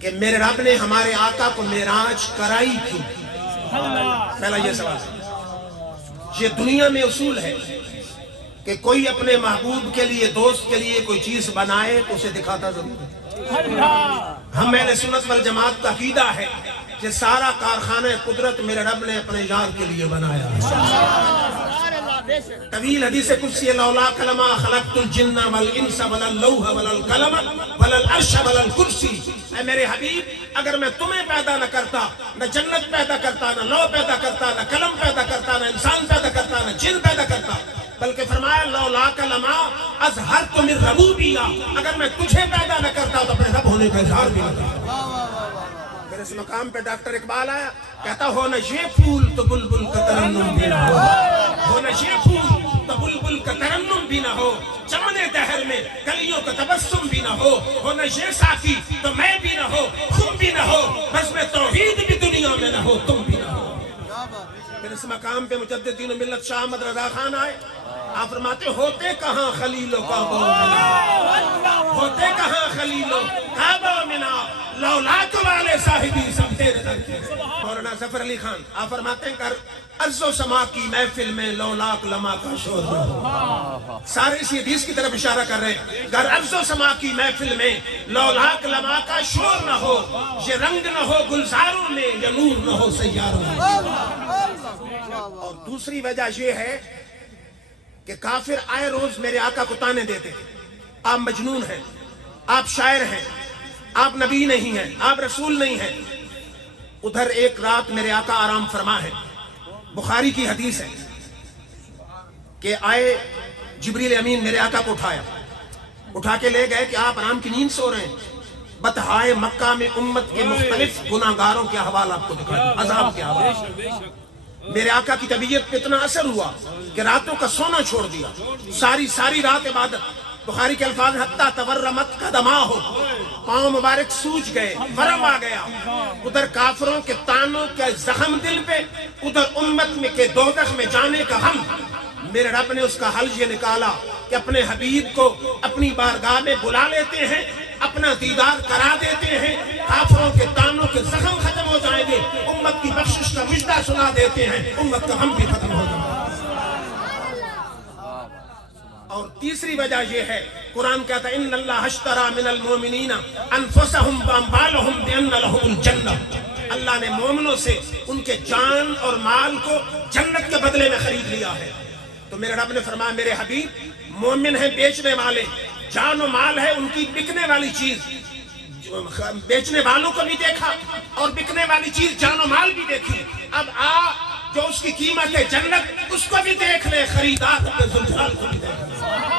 کہ میرے رب نے ہمارے آقا کو معراج کرائی کیوں؟ پہلا یہ سوال ہے۔ یہ دنیا میں اصول ہے کہ کوئی اپنے محبوب کے لیے، دوست کے لیے کوئی چیز بنائے تو اسے دکھاتا ضرور ہے۔ ہم اہل سنت والجماعت کا عقیدہ ہے کہ سارا کارخانہ قدرت میرے رب نے اپنے یار کے لیے بنایا ہے۔ طویل حدیث قدسی لولا کلمہ خلقت الجن والانس ولا اللوح ولا القلم ولا العرش ولا الکرسی۔ اے میرے حبیب، اگر میں تمہیں پیدا نہ کرتا، نہ جنت پیدا کرتا، نہ لوح پیدا کرتا، نہ قلم پیدا کرتا، نہ انسان پیدا کرتا، نہ جن پیدا کرتا، بلکہ فرمایا لولا کلمہ اظہرت من ربوبیہ، اگر میں تجھے پیدا نہ کرتا تو اپنے رب ہونے کا اظہار بھی نہ کرتا۔ پھر اس مقام پہ ڈاکٹر اقبال آیا، کہتا ہونا یہ پھول تو بلبل کا ترنم بھی نہ ہو، ہونا یہ پھول تو بلبل کا ترنم بھی نہ ہو، چمن دہر میں کلیوں کا تبسم بھی نہ ہو، ہونا یہ ساقی تو میں بھی نہ ہو، تم بھی نہ ہو، بس میں توحید بھی دنیا میں نہ ہو، تم بھی نہ ہو۔ پھر اس مقام پہ مجدد دین و ملت شاہ احمد رضا خان آئے، آپ فرماتے ہوتے کہاں خلیل و کعبہ و منا، ہوتے کہاں خلیل و کعبہ و منا، لولاک والے صاحبی سب تیرے در کے۔ مولانا ظفر علی خان آپ فرماتے ہیں کہ عرض و سما کی محفل میں لولاک لما کا شور نہ ہو۔ سارے اسی حدیث کی طرف اشارہ کر رہے ہیں، گر عرض و سما کی محفل میں لولاک لما کا شور نہ ہو، یہ رنگ نہ ہو گلزاروں میں، یہ نور نہ ہو سیاروں میں۔ اور دوسری وجہ یہ ہے کہ کافر آئے روز میرے آقا کو تانے دیتے ہیں، آپ مجنون ہیں، آپ شاعر ہیں، آپ نبی نہیں ہیں، آپ رسول نہیں ہیں۔ ادھر ایک رات میرے آقا آرام فرما ہے، بخاری کی حدیث ہے کہ آئے جبریل امین میرے آقا کو اٹھا کے لے گئے کہ آپ آرام کی نیند سو رہے ہیں۔ بطحائے مکہ میں امت کے مختلف گناہگاروں کے حوال آپ کو دکھائے، عذاب کے حوال۔ میرے آقا کی طبیعت پہ اتنا اثر ہوا کہ راتوں کا سونا چھوڑ دیا، ساری رات عبادت۔ بخاری کے الفاظ حتیٰ تورمت قدماہ، پاؤں مبارک سوج گئے، ورم آ گیا۔ ادھر کافروں کے تانوں کے زخم دل پہ، ادھر امت میں کے دوزخ میں جانے کا غم۔ میرے رب نے اس کا حل یہ نکالا کہ اپنے حبیب کو اپنی بارگاہ میں بلا لیتے ہیں، اپنا دیدار کرا دیتے ہیں، کافروں کے تانوں کے زخم ختم ہو جائیں گے، امت کی بخشش کا مژدہ سنا دیتے ہیں، امت کا غم بھی ختم ہو جائے گا۔ اور تیسری وجہ یہ ہے، قرآن کہتا ہے ان اللہ اشتری من المؤمنین انفسهم واموالهم بان لهم الجنہ، اللہ نے مومنوں سے ان کے جان اور مال کو جنت کے بدلے میں خرید لیا ہے۔ تو میرے رب نے فرمایا میرے حبیب مومن ہیں بیچنے والے، جان و مال ہے ان کی بکنے والی چیز، بیچنے والوں کو بھی دیکھا اور بکنے والی چیز جان و مال بھی دیکھی، اب جو اس کی قیمت ہے جنت، اس کو بھی دیکھ لے، خریدار اپنے ذوالجلال کو بھی دیکھ لے۔